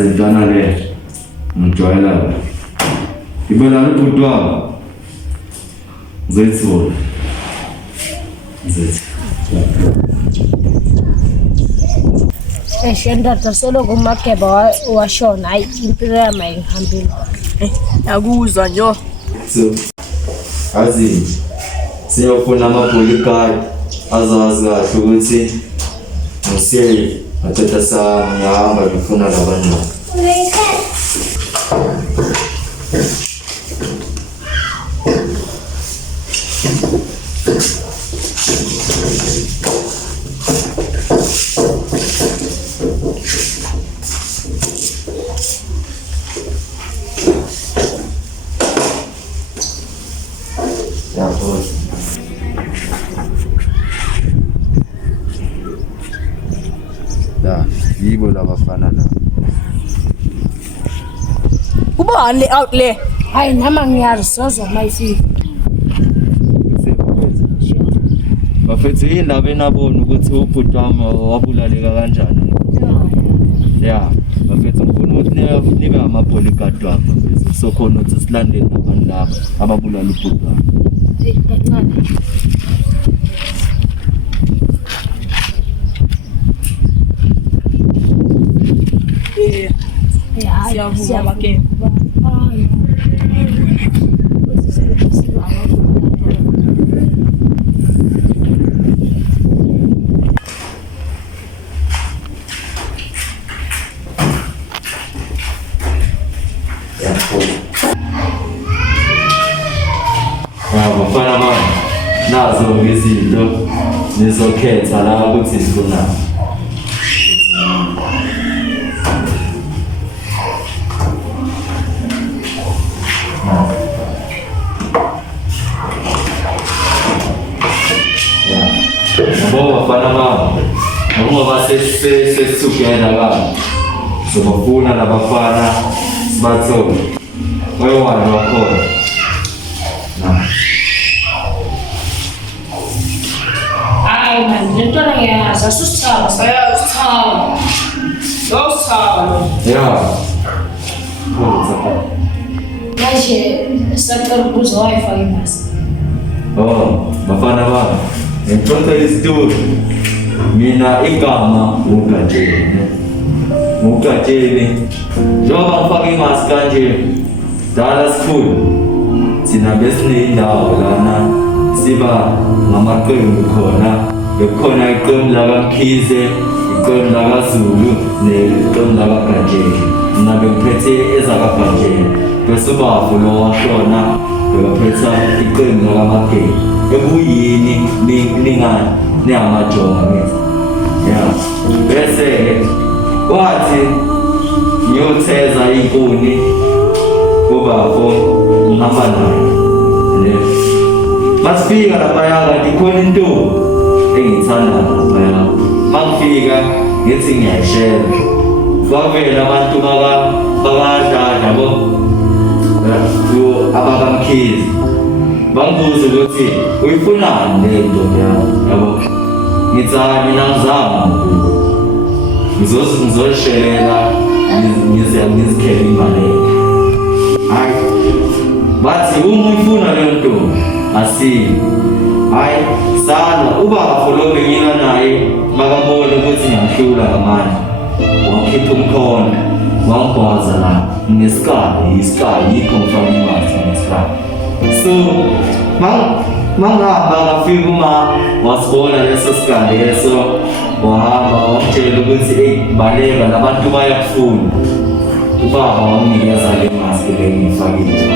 yazi ntwana le ngijwayela ibela lobhuti wami ngizayithola Ndoda soloko uMageba washona hayi impilo yami ayihambile. Yakuzwa njo. so azi siyofuna ama-bodyguard azazi kahle ukuthi ngisiye ngathatha sami ngiyahamba ngifuna labantu yibo labafana la Ubani out le? Hayi nama ngiyazi soza mayifika. bafethu indaba enabona ukuthi ubhuti wami wabulaleka kanjani ya bafethu ngifuna ukuthi nibe ama-bodyguard wami so khona ukuthi silandele nabantu laba ababulala ubhuti wami. Siyavuma bakhe. Bafana bami nazo izinto nizokhetha la ukuthi sifunani. Bafana bami ngoba sesitugenda la sobafuna labafana sibathole oyowani wakhona Hayi man ntona ngiyazi asusithaba Sayasithaba. Sayasithaba. ya manje sacela ukubuza wayifaka imasi. bafana bami ngicela isitori mina igama ugatsheni njengoba ngifake imaski kanje dala sikhulu thina besiney'ndawo lana siba ngamaqembu khona iqembu lakaMkhize, iqembu lakaZulu neqembu lakaGanjeni. Mina bengiphethe ezakaGanjeni bese ubaba lo washona bekaphetha iqembu lakaMageba. Ekuyini ningamajonga mithi ya bese kwathi ngiyotheza inkuni kubafo ngihamba naye masifika laphaya kanti khona into engiyithanda laphaya mangifika ngithi ngiyayishera kwavela abantu bakadada abakamkhizi bangibuza ukuthi uyifunani le ndoda yabo ngithi hayi mina ngizama ngizolishelela ngizikhele imali hayi bathi uma uyifuna leyo nto asiyi hayi sana ubaba lo bengina naye bakabona ukuthi ngiyamhlula ngamandla wakhipha umkhonto wangibhaza la ngesikali yikho ngifake imali ngesikali so mangihamba ngafika uma wasibona leso sikali leso wahamba wamtshela ukuthi baleka nabantu bayakufuna ubaba wamnikeza le maski bengiyifakile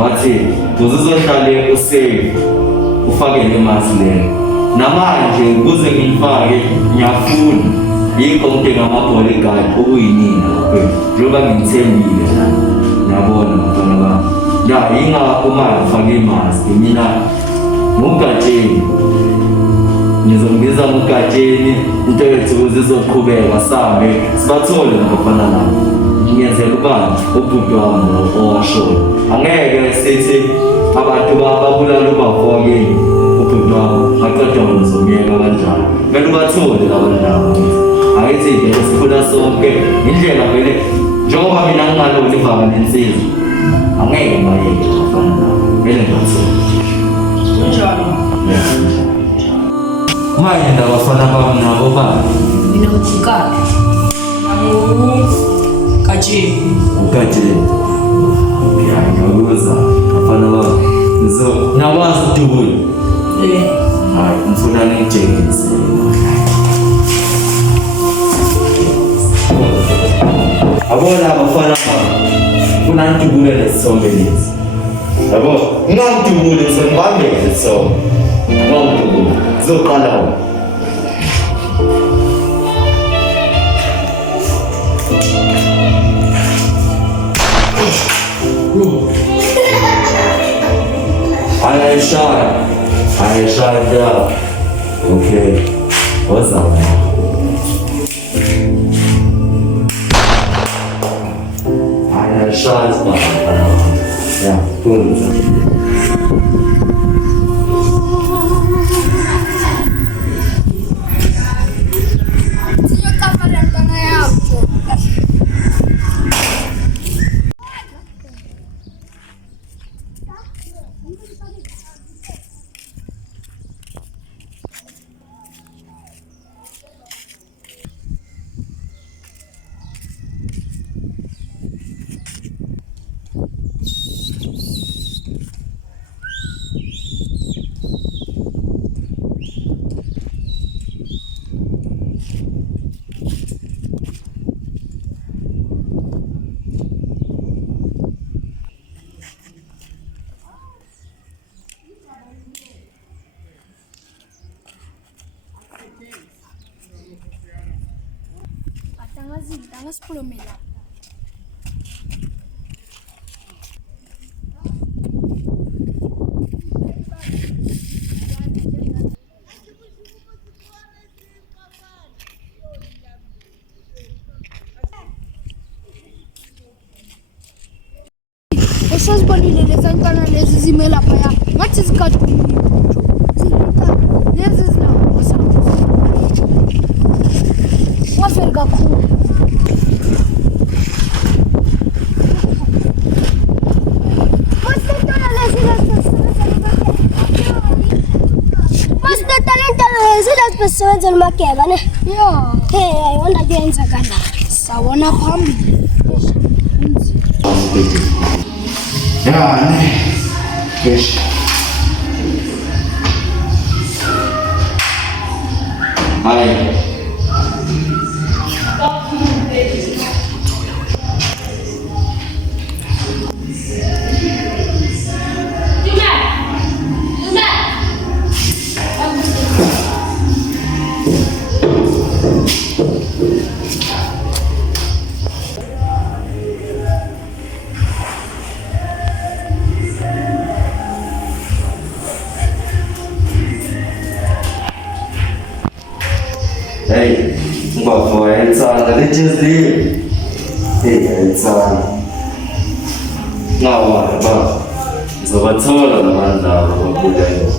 wathi uzohlale usafe ufake le maski le namanje kuze ngiyifake ngiyafuna yikho ngidinga ama-bodyguard okuyinini njengoba ngimthembile nabona bafana bami ya yingakho uma ngifake imaski mina ngugatsheni ngizombiza ngugatsheni into yethu zizoqhubeka sabe sibathole nabafana nabo ngiyenzela ubani ubhuti wami owashona angeke sithi abantu babulala ubafokeni ubhuti wami aqeda ngizomyeka kanjalo kumele ubathole labantu labo Ayithi nje sikhula sonke indlela vele njengoba mina ngingalona ivanga lensizwa angeke bayeke bafana nabo vele ngiyathola. Kunjalo. Manje ndabafana bami nabo bani? Mina ngukati. Kajeni. Ukajeni. Ngiyakuza bafana bami. So nyakwazi ukudubula. Hayi ngifuna ningitshengise. Abona bafana bami. Kuna ngidubule lesithombe lesi. Yabo, ngangidubule sengibambele lesithombe. Ngangidubule. Zoqala wona. I shot down. Okay. What's up, man? I shot down. Yeah, cool. Angasiphulumela. Esazibonile lesantwana lezi zime lapha ya. Ngathi zikade lezi zilawo sawo. Wafeli kakhulu. Sebenza umakeba ne. Yeah. Hey, ayona kuyenza kana. Sawona phambili. Yeah, ne. Fish. Hi. Hey, ngwafuwayentsana lejezile. Hey, yentsana. Ngawona ba. Ngizobathola labantu laba abagulayo.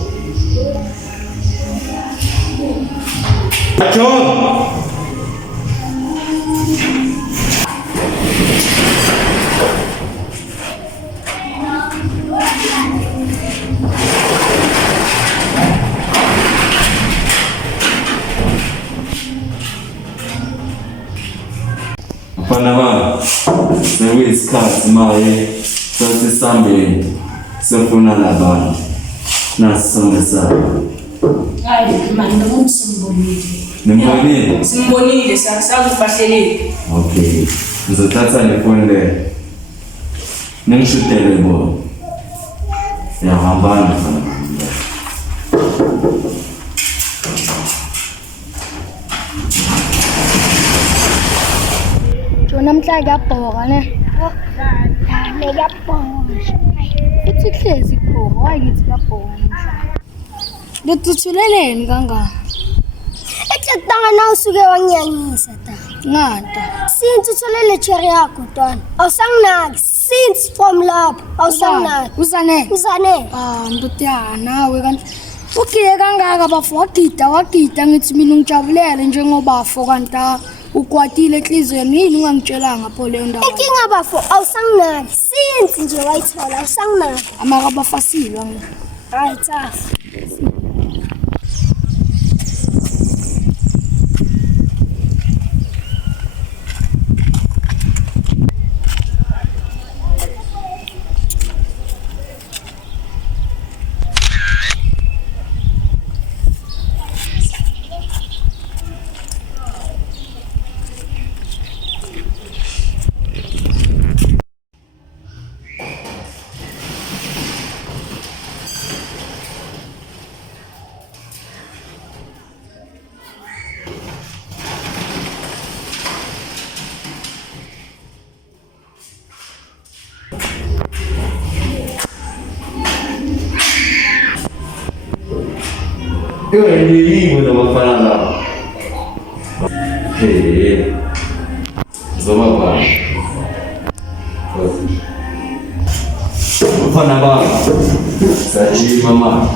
John! Bafana bami, sekuyisikhathi manje sokuthi sihambeni siyofuna labantu nasisonke sabo. Hayi manje ngumsimbonile. Nimbonile? Simbonile sakufahlelile. Okay. Ngizothatha nefoni le. Ningishutele bona. Siyahambana bafana bami. Namhla kuyabhoka ne. Ngiyabonga. Ithi hlezi kubhoka, wayithi kuyabhoka namhla. Lethuleleni kangaka. Ekutanga na usuke wanyanyisa ta. Ngada. Since utholele cherry yakho Ntwana. Awusanginaki since from lapho. Awusanginaki. Uzane. Uzane. Ndodana nawe kanti. Ugiye kangaka bafo wagida ngithi mina ngijabulele njengoba afo kanti Ukwatile enhlizweni yini ungangitshelanga pho leyo ndaba? Inkinga bafo awusanginaki. Since nje wayithola awusanginaki. Amaka bafasilwa. Hayi cha. Hii unafanya zoma bwana. Mfana baba. Saji mama.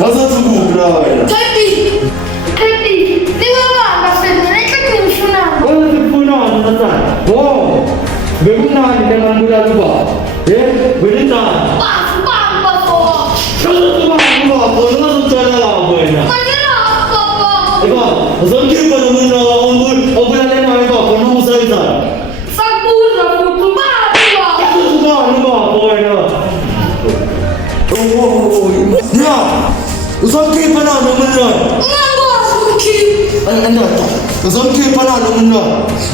Wazothi kuphi la wena? Kapi, niwa bafethu, nekhathi ngifunana. Wena sifunani nasana? Wo. Bekunani ke ngambulala ubaba? Wena nani? Bafo. Ubaba, ngizokutshela lapho wena. Eba, uzongikhipha nomuntu obulale naye baba noma usayizana. Sabuza futhi baba. Ubani baba wena? Ya, uzongikhipha nani umuntu lo? Ngikwazi ukukhipha. Andata, uzongikhipha nani umuntu lo?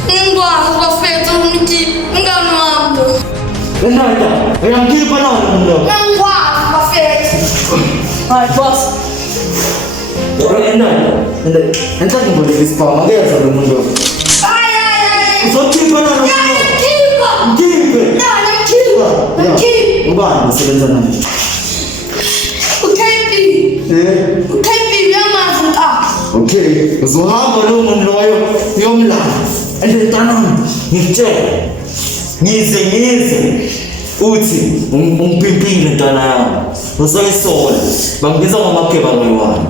Ngikwazi bafethu ukuthi ngani wami. Andata, uyangikhipha nani umuntu lo? Ngikwazi bafethu. Hayi boss. Andata ngiboleka isibhamu akeza lo muntu lo. Ay. Uzongikhipha nani umuntu lo? Khipha. Ngikhiphe. Khipha. Ubani usebenza naye? Ukhiphi uyamazi uNtaka. Okay, uzohamba lo muntu loyo uyomlanda. Ntanami, ngikutshela. Ngize uthi ungiphimpile ntana yami. Usayisola. Bangibiza ngamakheba ngayiwani.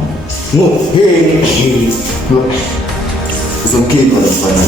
Hey. Uzongikhipha lo mfana.